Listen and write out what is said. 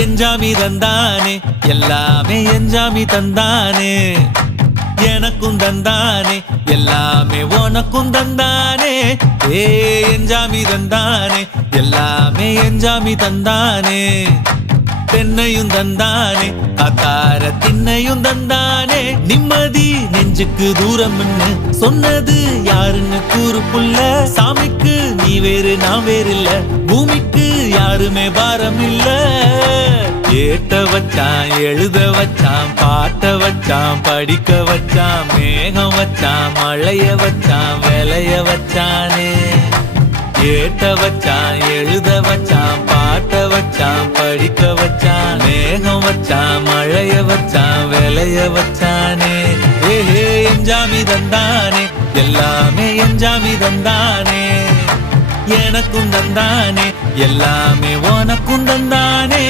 எஞ்சாமி தந்தானே எல்லாமே எஞ்சாமி தந்தானே எனக்கும் தந்தானே எல்லாமே உனக்கும் தந்தானே ஏ எஞ்சாமி தந்தானே எல்லாமே எஞ்சாமி தந்தானே தென்னையும் தந்தானே காத்தார திண்ணையும் தந்தானே நிம்மதி நெஞ்சுக்கு தூரம்னு சொன்னது யாருன்னு கூறு புள்ள சாமிக்கு நீ வேறு நான் வேறு இல்ல பூமிக்கு யாருமே பாரம் இல்ல ஏட்ட வச்சான் எழுத வச்சான் பாட்ட வச்சான் படிக்க வச்சான் மேகம் வச்சான் மழைய வச்சான் விளைய வச்சானே ஏட்ட வச்சான் எழுத வச்சான் பாட்ட வச்சான் படிக்க வச்சான் மேகம் வச்சான் மழைய வச்சான் விளைய வச்சானே ஏஹே எஞ்சாமி தந்தானே எல்லாமே எஞ்சாமி தந்தானே எனக்கும் தந்தானே எல்லாமே உனக்கும் தந்தானே.